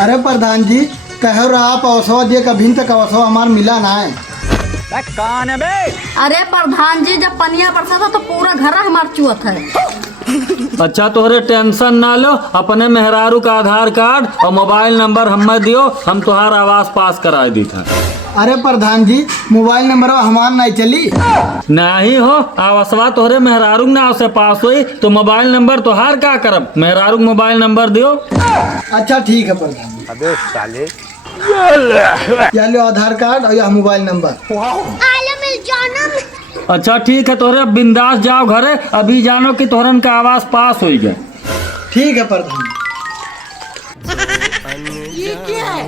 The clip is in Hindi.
अरे प्रधान जी, कहो रहा पैसवा दिए कभी तक पैसवा हमार मिला ना है। कान बे। अरे प्रधान जी, जब पनिया बरसा था तो पूरा घर हमार चुअत है। अच्छा तोहरे टेंशन ना लो, अपने मेहरारू का आधार कार्ड और मोबाइल नंबर हमें दियो, हम तुहार आवास पास करा दी था। अरे प्रधान जी, मोबाइल नंबर हमार नहीं चली। नहीं हो आवासवा तोहरे मेहरारू ना से पास हुई तो मोबाइल नंबर तुहार का करब, मेहरारू मोबाइल नंबर दियो। अच्छा ठीक है प्रधान जी। अबे साले। या लो आधार कार्ड और या मोबाइल नंबर। अच्छा ठीक है तोहरे अब बिंदास जाओ घरे, अभी जानो कि तोहरन का आवास पास हो गए। ठीक है प्रधान जी। ये क्या है?